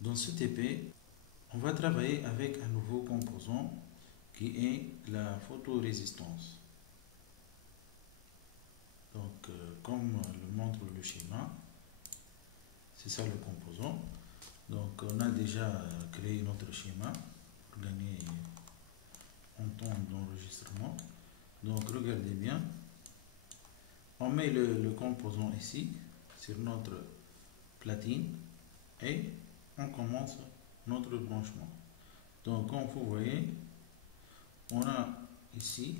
Dans ce TP, on va travailler avec un nouveau composant qui est la photorésistance. Donc, comme le montre le schéma, c'est ça le composant. Donc, on a déjà créé notre schéma pour gagner en temps d'enregistrement. Donc, regardez bien. On met le composant ici sur notre platine et on commence notre branchement. Donc, comme vous voyez, on a ici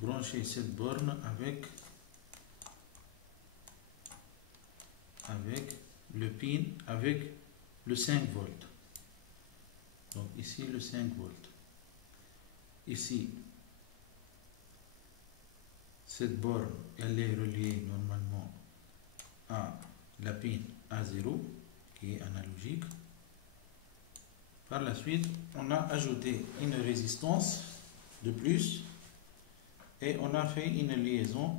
branché cette borne avec le pin avec le 5 volts. Donc ici le 5 volts. Ici, cette borne, elle est reliée normalement à la pin A0 qui est analogique. Par la suite, on a ajouté une résistance de plus et on a fait une liaison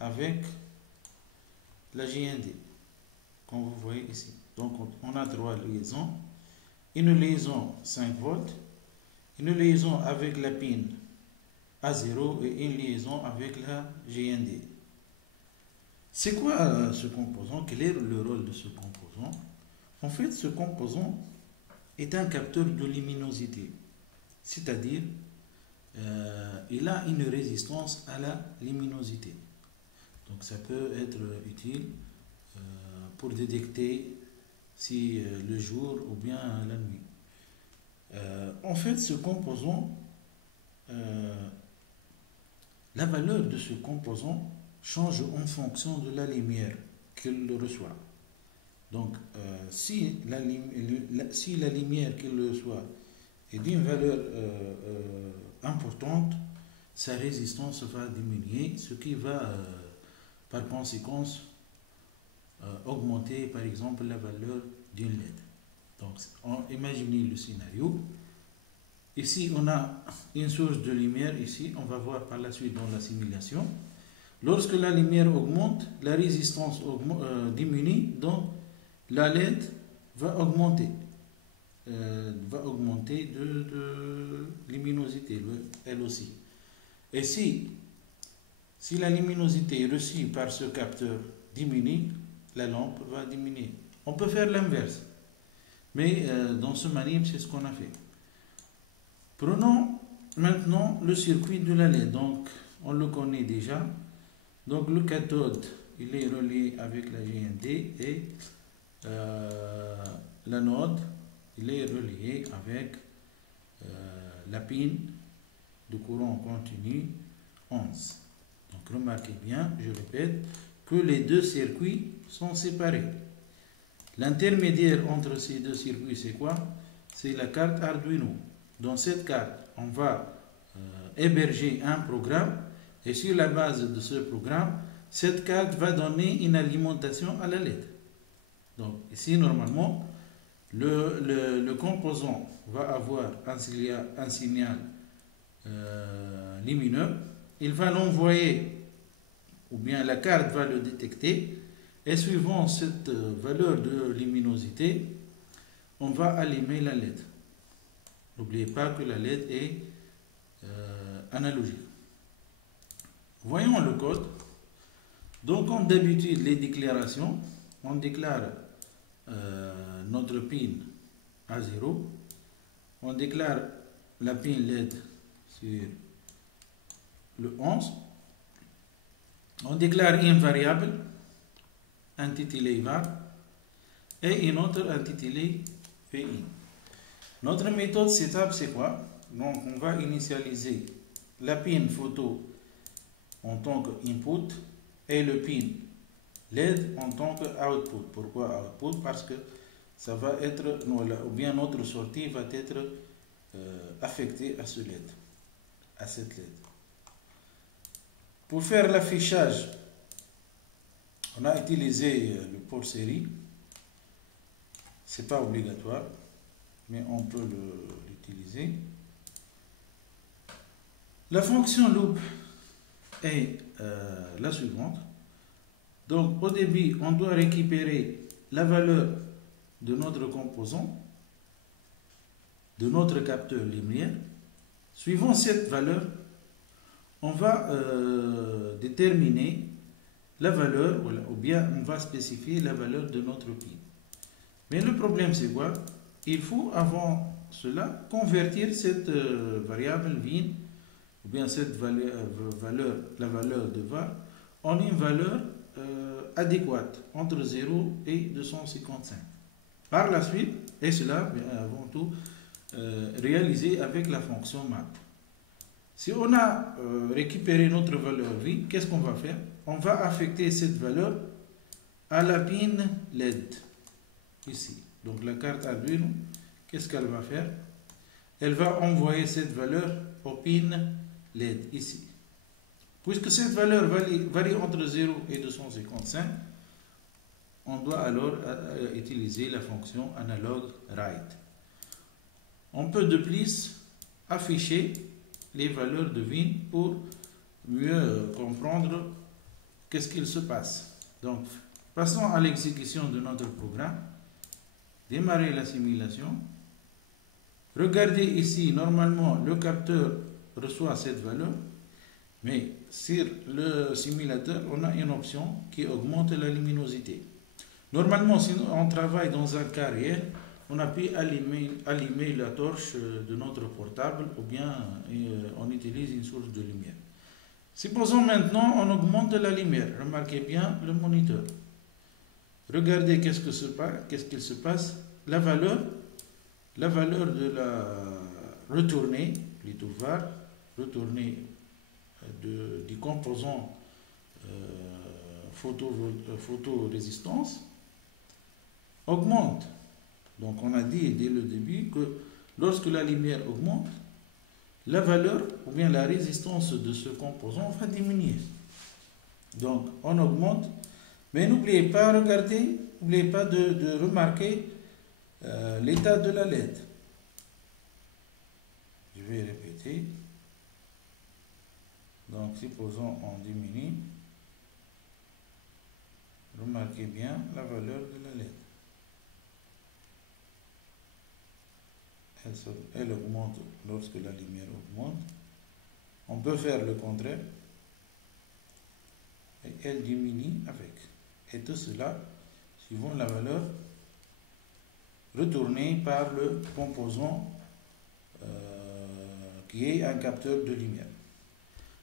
avec la JND, comme vous voyez ici. Donc on a trois liaisons, une liaison 5 volts, une liaison avec la pin A0 et une liaison avec la JND. C'est quoi ce composant? Quel est le rôle de ce composant? En fait, ce composant est un capteur de luminosité, c'est-à-dire il a une résistance à la luminosité. Donc ça peut être utile pour détecter si le jour ou bien la nuit. En fait, ce composant, la valeur de ce composant change en fonction de la lumière qu'il reçoit. Donc, si la lumière qu'il reçoit est d'une valeur importante, sa résistance va diminuer, ce qui va par conséquence augmenter par exemple la valeur d'une LED. Donc, imaginez le scénario. Ici, on a une source de lumière, ici, on va voir par la suite dans la simulation. Lorsque la lumière augmente, la résistance diminue, donc la LED va augmenter. De luminosité, elle aussi. Et si la luminosité reçue par ce capteur diminue, la lampe va diminuer. On peut faire l'inverse. Mais dans ce manip, c'est ce qu'on a fait. Prenons maintenant le circuit de la LED. Donc, on le connaît déjà. Donc, le cathode, il est relié avec la GND et l'anode, il est relié avec la pin de courant continu 11. Donc, remarquez bien, je répète, que les deux circuits sont séparés. L'intermédiaire entre ces deux circuits, c'est quoi? C'est la carte Arduino. Dans cette carte, on va héberger un programme et sur la base de ce programme, cette carte va donner une alimentation à la LED. Donc ici, normalement, le composant va avoir un signal lumineux. Il va l'envoyer, ou bien la carte va le détecter. Et suivant cette valeur de luminosité, on va allumer la LED. N'oubliez pas que la LED est analogique. Voyons le code. Donc, comme d'habitude, les déclarations, on déclare notre pin A0, on déclare la pin LED sur le 11, on déclare une variable intitulée var et une autre intitulée PI. Notre méthode setup, c'est quoi? Donc, on va initialiser la pin photo en tant qu'input et le pin LED en tant qu'output. Pourquoi output? Parce que ça va être, ou bien notre sortie va être affectée à ce LED, à cette LED. Pour faire l'affichage, on a utilisé le port série. C'est pas obligatoire, mais on peut l'utiliser. La fonction loop est la suivante. Donc au début, on doit récupérer la valeur de notre composant, de notre capteur lumière. Suivant cette valeur, on va déterminer la valeur, ou bien on va spécifier la valeur de notre pin. Mais le problème c'est quoi? Il faut avant cela convertir cette variable VIN, ou bien cette valeur, la valeur de var, en une valeur adéquate entre 0 et 255. Par la suite, et cela avant tout réalisé avec la fonction map. Si on a récupéré notre valeur VIN, qu'est-ce qu'on va faire? On va affecter cette valeur à la pin LED, ici. Donc la carte Arduino, qu'est-ce qu'elle va faire? Elle va envoyer cette valeur au pin LED, ici. Puisque cette valeur varie entre 0 et 255, on doit alors utiliser la fonction analog write. On peut de plus afficher les valeurs de VIN pour mieux comprendre qu'est-ce qu'il se passe. Donc, passons à l'exécution de notre programme. Démarrer la simulation. Regardez ici, normalement, le capteur reçoit cette valeur, mais sur le simulateur, on a une option qui augmente la luminosité. Normalement, si on travaille dans un carrière, on a pu allumer la torche de notre portable ou bien on utilise une source de lumière. Supposons maintenant on augmente la lumière. Remarquez bien le moniteur. Regardez qu'est-ce qu'il se passe. La valeur de la retournée, plutôt var, retournée du composant photorésistance augmente. Donc on a dit dès le début que lorsque la lumière augmente, la valeur ou bien la résistance de ce composant va diminuer. Donc on augmente, mais n'oubliez pas, regardez, n'oubliez pas de remarquer l'état de la LED. Je vais répéter. Donc supposons on diminue. Remarquez bien la valeur de la LED. Elle augmente lorsque la lumière augmente. On peut faire le contraire. Et elle diminue avec. Et tout cela suivant la valeur retournée par le composant qui est un capteur de lumière.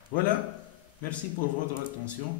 Voilà. Merci pour votre attention.